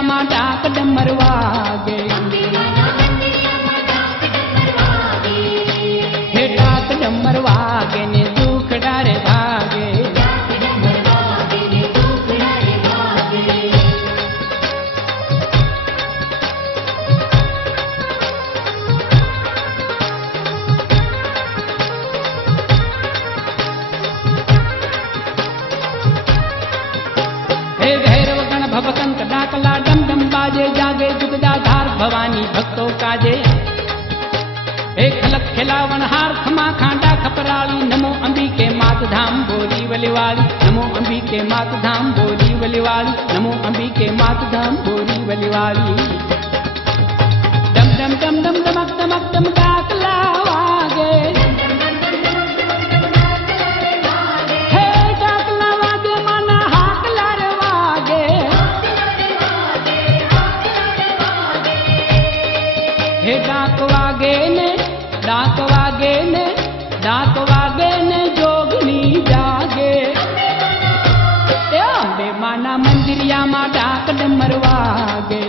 મંદિરિયામાં ડાક ડમર વાગે, હે ડાક ડમર વાગે ને દુખડા રે ભાગે, भवकंत डाकला डम डम बाजे, जागे जुगदा धार भवानी भक्तों काजे, हे खलक खिलावन हार खमा खांडा खपराली, नमो अंबिके मात धाम बोरी वलिवाली, नमो अंबिके मात धाम बोरी वलिवाली, नमो अंबिके मात धाम बोरी वलिवाली। डम डम डम डम दमक दमक दम डाकला वागे, हे डाक वागे ने डाक वागे ने डाक वागे ने जोगनी जागे, हे अंबे माना मंदिरियाમાં डाक डमर वागे,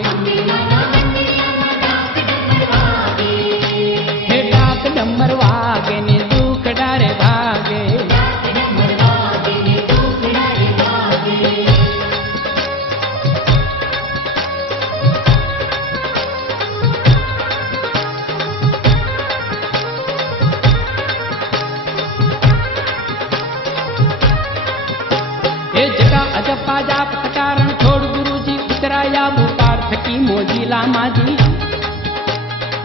हे डाक डमर वागे ने दुखड़ा रे भागे, अजपा जाप कारण छोड़ गुरुजी उतराया बुपार थकी मोजीला माजी,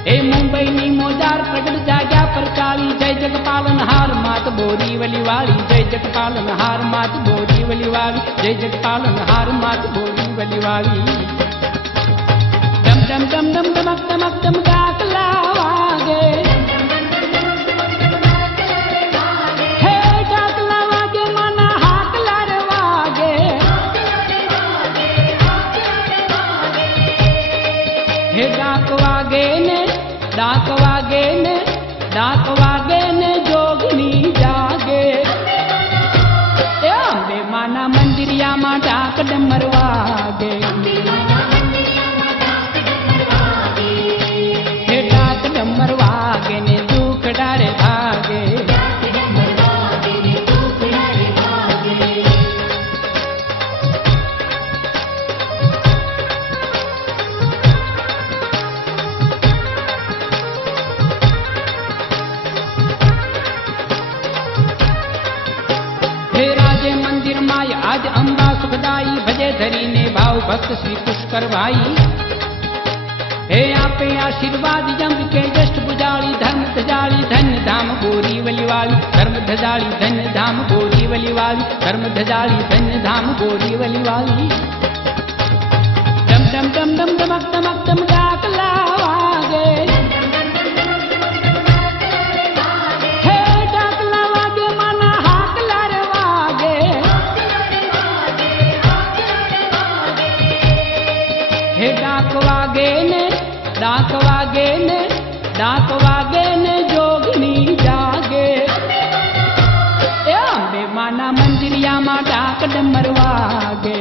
हे मुंबई नी मोजार प्रगट जाग्या पर काली, जय जगपालन हार मात बोरी वलिवाली, जय जगपालन हार मात बोरी वलिवाली, जय जगपालन हार मात बोरी वलिवाली। डम डम डम डम डमक दमक दम डाकला वागे, हे डाक वागे ने डाक वागे ने डाक वागे ने जोगनी जागे, हे अंबे माना मंदिरियाમાં ડાક ડમર વાગે, हे डाक डमर वागे ने दुखड़ा रे भागे, मंदिर माय आज अंबा सुखदाई, भजे धरी ने भाव भक्त श्री पुष्कर भाई, हे आपे आशीर्वाद जंग के जस्ट बुझाली, धर्म धजाली धन्य धाम बोरी वलिवाली, धर्म धजाली धन्य धाम बोरी वलिवाली, धर्म धजाली धन्य धाम बोरी वलिवाली। डम डम डम डम दमक दमक दम डाकला वागे, हे डाक वागे ने डाक वागे ने डाक वागे ने जोगनी जागे, हे अंबे माना मंदिरियाમાં ડાક ડમર વાગે।